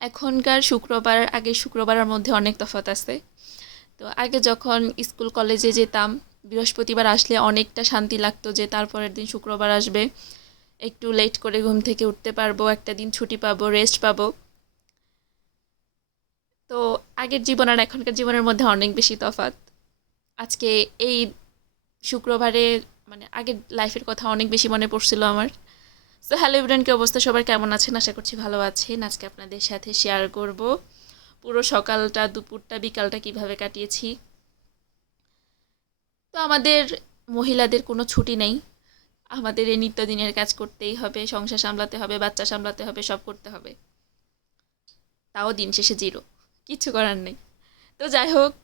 এখনকার শুক্রবার আগের শুক্রবারের মধ্যে অনেক তফাৎ আছে। তো আগে যখন স্কুল কলেজে যেতাম, বৃহস্পতিবার আসলে অনেকটা শান্তি লাগতো যে তারপরের দিন শুক্রবার আসবে, একটু লেট করে ঘুম থেকে উঠতে পারবো, একটা দিন ছুটি পাবো, রেস্ট পাবো। তো আগের জীবন আর এখনকার জীবনের মধ্যে অনেক বেশি তফাৎ। আজকে এই শুক্রবারে মানে আগের লাইফের কথা অনেক বেশি মনে পড়ছিল আমার। তো হ্যালো এভরিওয়ান, কি অবস্থা? সবার কেমন আছেন? আশা করছি ভালো আছেন। আজকে আপনাদের সাথে শেয়ার করব পুরো সকালটা, দুপুরটা, বিকালটা কিভাবে কাটিয়েছি। তো আমাদের মহিলাদের কোনো ছুটি নেই। আমাদের এই নিত্যদিনের কাজ করতেই হবে, সংসার সামলাতে হবে, বাচ্চা সামলাতে হবে, সব করতে হবে। তাও দিন শেষে জিরো, কিচ্ছু করার নেই। তো যাই হোক,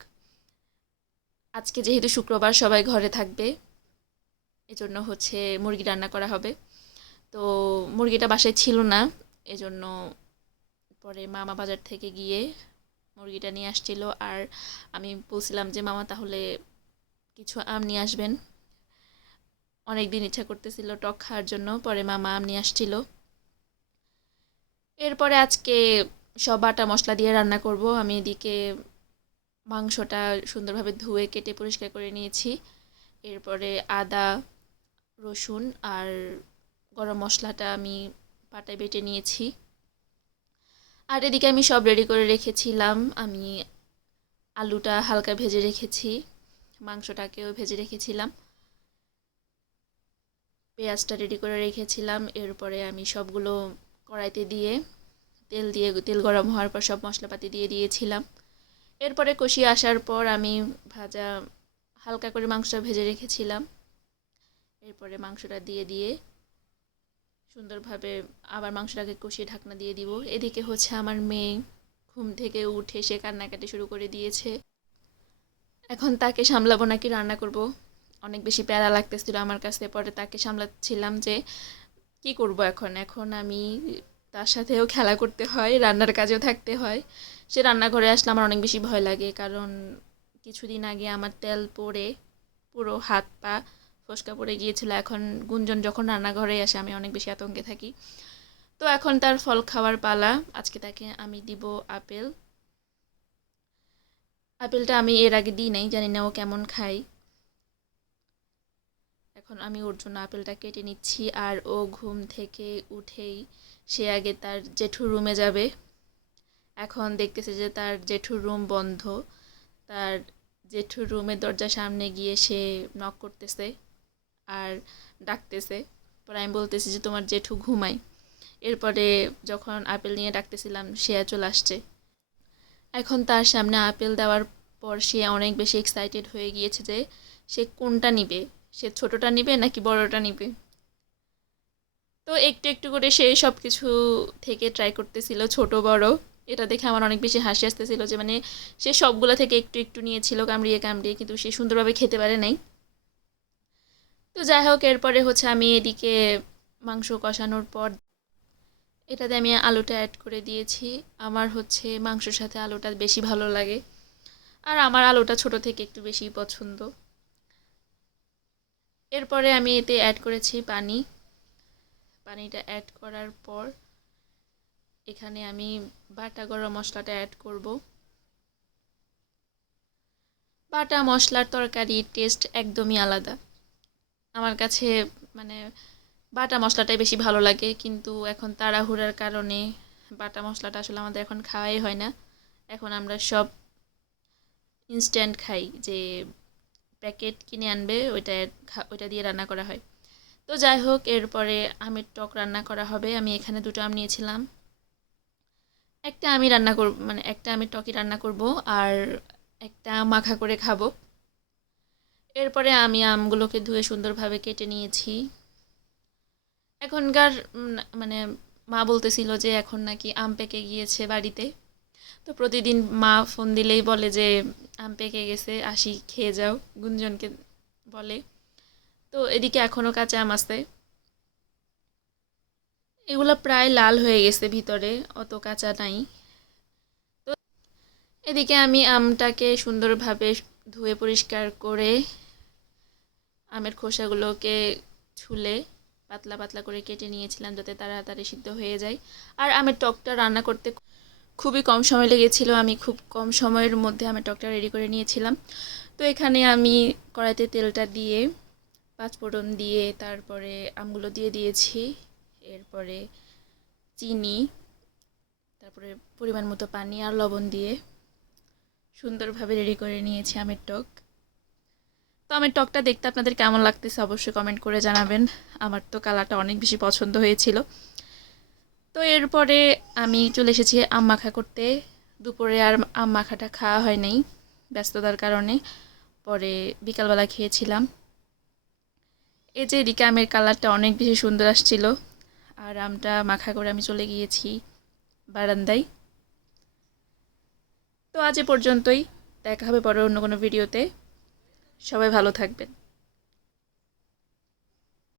আজকে যেহেতু শুক্রবার সবাই ঘরে থাকবে, এজন্য হচ্ছে মুরগি রান্না করা হবে। তো মুরগিটা বাসায় ছিল না, এজন্য পরে মামা বাজার থেকে গিয়ে মুরগিটা নিয়ে আসছিল। আর আমি বলছিলাম যে মামা তাহলে কিছু আম নিয়ে আসবেন, অনেক দিন ইচ্ছা করতেছিল টক খাওয়ার জন্য। পরে মামা আম নিয়ে আসছিল। এরপরে আজকে সব বাটা মশলা দিয়ে রান্না করব। আমি এদিকে মাংসটা সুন্দরভাবে ধুয়ে কেটে পরিষ্কার করে নিয়েছি। এরপরে আদা, রসুন আর গরম মশলাটা আমি পাটায় বেটে নিয়েছি। আর এদিকে আমি সব রেডি করে রেখেছিলাম। আমি আলুটা হালকা ভেজে রেখেছি, মাংসটাকেও ভেজে রেখেছিলাম, পেঁয়াজটা রেডি করে রেখেছিলাম। এরপরে আমি সবগুলো কড়াইতে দিয়ে তেল গরম হওয়ার পর সব মশলাপাতি দিয়ে দিয়েছিলাম। এরপরে কষিয়ে আসার পর আমি ভাজা হালকা করে মাংসটা ভেজে রেখেছিলাম। এরপরে মাংসটা দিয়ে সুন্দরভাবে আবার মাংসটাকে কষিয়ে ঢাকনা দিয়ে দিব। এদিকে হচ্ছে আমার মেয়ে ঘুম থেকে উঠে সে কান্নাকাটি শুরু করে দিয়েছে। এখন তাকে সামলাবো নাকি রান্না করব, অনেক বেশি প্যারা লাগতেছিল আমার কাছে। পরে তাকে সামলাচ্ছিলাম যে কি করব এখন। এখন আমি তার সাথেও খেলা করতে হয়, রান্নার কাজেও থাকতে হয়। সে রান্নাঘরে আসলে আমার অনেক বেশি ভয় লাগে, কারণ কিছুদিন আগে আমার তেল পড়ে পুরো হাত পা ফোসকা পড়ে গিয়েছিল। এখন গুঞ্জন যখন রান্নাঘরে আসে আমি অনেক বেশি আতঙ্কে থাকি। তো এখন তার ফল খাওয়ার পালা। আজকে তাকে আমি দিব আপেল। আপেলটা আমি এর আগে দিই নাই, জানি না ও কেমন খায়। এখন আমি ওর জন্য আপেলটা কেটে নিচ্ছি। আর ও ঘুম থেকে উঠেই সে আগে তার জেঠুর রুমে যাবে। এখন দেখতেছে যে তার জেঠুর রুম বন্ধ। তার জেঠুর রুমের দরজার সামনে গিয়ে সে নক করতেছে আর ডাকতেছে। পরে আমি বলতেছি যে তোমার জেঠু ঘুমায়। এরপরে যখন আপেল নিয়ে ডাকতেছিলাম সে চলে আসছে। এখন তার সামনে আপেল দেওয়ার পর সে অনেক বেশি এক্সাইটেড হয়ে গিয়েছে যে সে কোনটা নিবে, সে ছোটটা নিবে নাকি বড়টা নিবে। তো একটু একটু করে সে সব কিছু থেকে ট্রাই করতেছিল, ছোট বড়। এটা দেখে আমার অনেক বেশি হাসি আসতেছিল যে মানে সে সবগুলো থেকে একটু একটু নিয়েছিল কামড়িয়ে কামড়িয়ে, কিন্তু সে সুন্দরভাবে খেতে পারে নাই। তো যাই হোক, এরপরে হচ্ছে আমি এদিকে মাংস কষানোর পর এটাতে আমি আলুটা অ্যাড করে দিয়েছি। আমার হচ্ছে মাংসর সাথে আলুটা বেশি ভালো লাগে, আর আমার আলুটা ছোট থেকে একটু বেশি পছন্দ। এরপরে আমি এতে অ্যাড করেছি পানি। পানিটা অ্যাড করার পর এখানে আমি বাটা গরম মশলাটা অ্যাড করব। বাটা মশলার তরকারির টেস্ট একদমই আলাদা আমার কাছে। মানে বাটা মশলাটাই বেশি ভালো লাগে, কিন্তু এখন তাড়াহুড়ার কারণে বাটা মশলাটা আসলে আমাদের এখন খাওয়াই হয় না। এখন আমরা সব ইনস্ট্যান্ট খাই, যে প্যাকেট কিনে আনবে ওইটা ওইটা দিয়ে রান্না করা হয়। তো যাই হোক, এরপরে আমের টক রান্না করা হবে। আমি এখানে দুটো আম নিয়েছিলাম। একটা আমি রান্না করব, মানে একটা আমের টকই রান্না করব, আর একটা মাখা করে খাবো। এরপরে আমি আমগুলোকে ধুয়ে সুন্দরভাবে কেটে নিয়েছি। এখনকার মানে মা বলতেছিল যে এখন নাকি আম পেকে গিয়েছে বাড়িতে। তো প্রতিদিন মা ফোন দিলেই বলে যে আম পেকে গেছে, আসি খেয়ে যাও, গুঞ্জনকে বলে। তো এদিকে এখনও কাঁচা আম আছে, এগুলো প্রায় লাল হয়ে গেছে ভিতরে, অত কাঁচা নাই। তো এদিকে আমি আমটাকে সুন্দরভাবে ধুয়ে পরিষ্কার করে আমের খোসাগুলোকে ছুলে পাতলা পাতলা করে কেটে নিয়েছিলাম যাতে তাড়াতাড়ি সিদ্ধ হয়ে যায়। আর আমের টকটা রান্না করতে খুবই কম সময় লেগেছিল, আমি খুব কম সময়ের মধ্যে আমের টকটা রেডি করে নিয়েছিলাম। তো এখানে আমি কড়াইতে তেলটা দিয়ে পাঁচফোড়ন দিয়ে তারপরে আমগুলো দিয়ে দিয়েছি, এরপরে চিনি, তারপরে পরিমাণ মতো পানি আর লবণ দিয়ে সুন্দরভাবে রেডি করে নিয়েছি আমের টক। তো আমের টকটা দেখতে আপনাদের কেমন লাগতেছে অবশ্যই কমেন্ট করে জানাবেন। আমার তো কালারটা অনেক বেশি পছন্দ হয়েছিল। তো এরপরে আমি চলে এসেছি আম মাখা করতে। দুপুরে আর আম মাখাটা খাওয়া হয় নাই ব্যস্ততার কারণে, পরে বিকালবেলা খেয়েছিলাম। এই যে এদিকে আমের কালারটা অনেক বেশি সুন্দর আসছিল, আর আমটা মাখা করে আমি চলে গিয়েছি বারান্দায়। তো আজ এ পর্যন্তই, দেখা হবে পরে অন্য কোনো ভিডিওতে। সবাই ভালো থাকবেন।